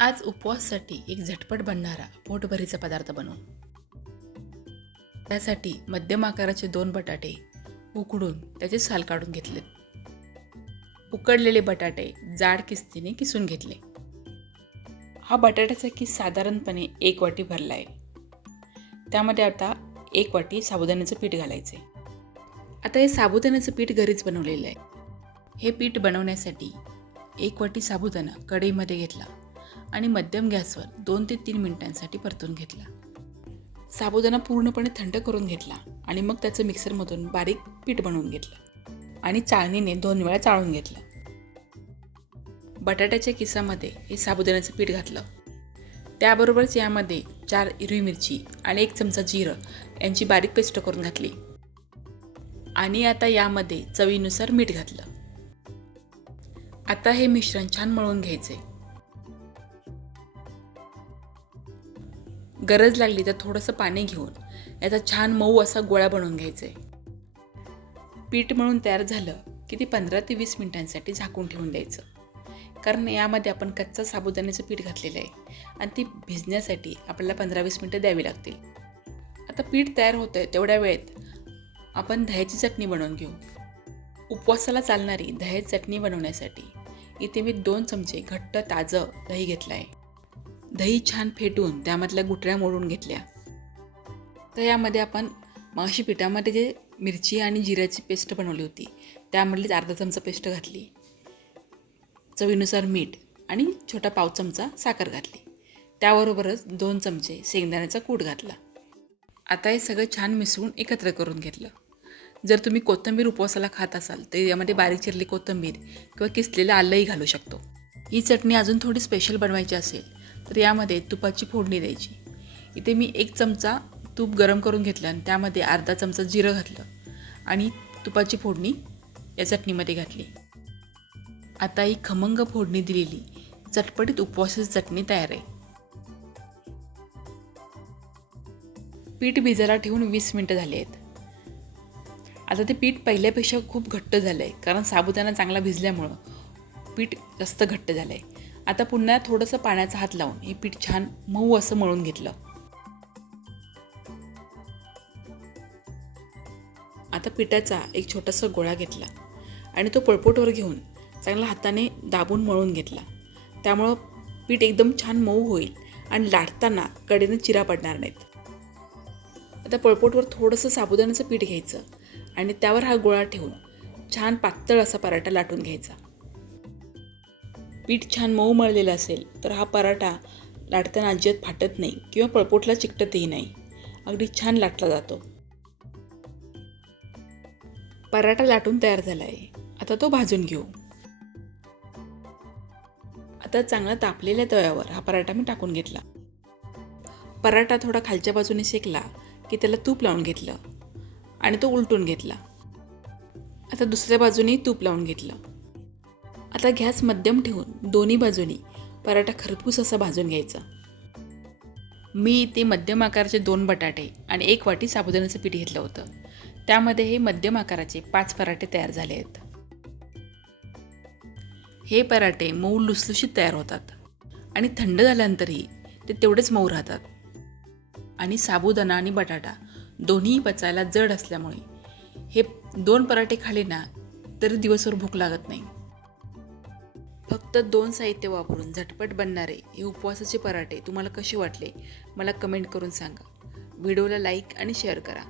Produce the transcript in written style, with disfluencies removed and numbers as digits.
आज उपवासासाठी एक झटपट बनणारा पोटभरीचा पदार्थ बनवू. त्यासाठी मध्यम आकाराचे 2 बटाटे उकडून त्याचे साल काढून घेतले. उकडलेले बटाटे जाड किस्तीने किसून घेतले. हा बटाट्याचा किस साधारणपणे 1 वाटी भरला आहे. त्यामध्ये आता 1 वाटी साबुदाण्याचं पीठ घालायचे. आता हे साबुदाण्याचं पीठ घरीच बनवलेलं आहे. हे पीठ बनवण्यासाठी 1 वाटी साबुदाणा कढईमध्ये घेतला आणि मध्यम गॅसवर 2 ते 3 मिनिटांसाठी परतून घेतला. साबुदाणा पूर्णपणे थंड करून घेतला आणि मग त्याचं मिक्सरमधून बारीक पीठ बनवून घेतलं आणि चाळणीने 2 वेळा चाळून घेतलं. बटाट्याच्या किसामध्ये हे साबुदाण्याचं पीठ घातलं. त्याबरोबरच यामध्ये 4 हिरवी मिरची आणि 1 चमचा जिरं यांची बारीक पेस्ट करून घातली आणि आता यामध्ये चवीनुसार मीठ घातलं. आता हे मिश्रण छान मळून घ्यायचे. गरज लागली तर थोडंसं पाणी घेऊन याचा छान मऊ असा गोळा बनवून घ्यायचा आहे. पीठ मळून तयार झालं की ते 15 ते 20 मिनिटांसाठी झाकून ठेवून द्यायचं, कारण यामध्ये आपण कच्चा साबुदाण्याचं पीठ घातलेलं आहे आणि ती भिजण्यासाठी आपल्याला 15-20 मिनिटं द्यावी लागतील. आता पीठ तयार होतं आहे तेवढ्या वेळेत आपण दह्याची चटणी बनवून घेऊ. उपवासाला चालणारी दह्याची चटणी बनवण्यासाठी इथे मी 2 चमचे घट्ट ताजं दही घेतलं आहे. दही छान फेटून त्यामधल्या गुठळ्या मोडून घेतल्या. तर यामध्ये आपण मगाशी पिठामध्ये जे मिरची आणि जिऱ्याची पेस्ट बनवली होती त्यामधलीच अर्धा चमचा पेस्ट घातली. चवीनुसार मीठ आणि छोटा पाव चमचा साखर घातली. त्याबरोबरच 2 चमचे शेंगदाण्याचा कूट घातला. आता हे सगळं छान मिसळून एकत्र करून घेतलं. जर तुम्ही कोथिंबीर उपवासाला खात असाल तर यामध्ये बारीक चिरली कोथिंबीर किंवा किसलेलं आलंही घालू शकतो. ही चटणी अजून थोडी स्पेशल बनवायची असेल तर यामध्ये तुपाची फोडणी द्यायची. इथे मी 1 चमचा तूप गरम करून घेतलं आणि त्यामध्ये अर्धा चमचा जिरं घातलं आणि तुपाची फोडणी या चटणीमध्ये घातली. आता ही खमंग फोडणी दिलेली चटपटीत उपवासाची चटणी तयार आहे. पीठ भिजायला ठेवून 20 मिनिटं झाली आहेत. आता ते पीठ पहिल्यापेक्षा खूप घट्ट झालं आहे, कारण साबुदाणा चांगला भिजल्यामुळं पीठ जास्त घट्ट झालं आहे. आता पुन्हा थोडंसं पाण्याचा हात लावून हे पीठ छान मऊ असं मळून घेतलं. आता पिठाचा एक छोटासा गोळा घेतला आणि तो पळपोटवर घेऊन चांगला हाताने दाबून मळून घेतला. त्यामुळं पीठ एकदम छान मऊ होईल आणि लाटताना कडेने चिरा पडणार नाहीत. आता पळपोटवर थोडंसं साबुदाण्याचं पीठ घ्यायचं आणि त्यावर हा गोळा ठेवून छान पातळ असा पराठा लाटून घ्यायचा. पीठ छान मऊ मळलेलं असेल तर हा पराठा लाटताना अजिबात फाटत नाही किंवा पळपोटला चिकटतही नाही. अगदी छान लाटला जातो. पराठा लाटून तयार झाला आहे. आता तो भाजून घेऊ. आता चांगला तापलेल्या तव्यावर हा पराठा मी टाकून घेतला. पराठा थोडा खालच्या बाजूने शेकला की त्याला तूप लावून घेतलं आणि तो उलटून घेतला. आता दुसऱ्या बाजूने तूप लावून घेतलं. आता गॅस मध्यम ठेवून दोन्ही बाजूनी पराठा खरपूस असा भाजून घ्यायचा. मी इथे मध्यम आकाराचे 2 बटाटे आणि 1 वाटी साबुदाण्याचं पीठ घेतलं होतं. त्यामध्ये हे मध्यम आकाराचे 5 पराठे तयार झाले आहेत. हे पराठे मऊ लुसलुशीत तयार होतात आणि थंड झाल्यानंतरही ते तेवढेच मऊ राहतात. आणि साबुदाणा आणि बटाटा दोन्ही पचायला जड असल्यामुळे हे 2 पराठे खाल्ले ना तरी दिवसभर भूक लागत नाही. फक्त 2 साहित्य वापरून झटपट बनणारे हे उपवासाचे पराठे तुम्हाला कसे वाटले मला कमेंट करून सांगा. व्हिडिओला लाईक आणि शेअर करा.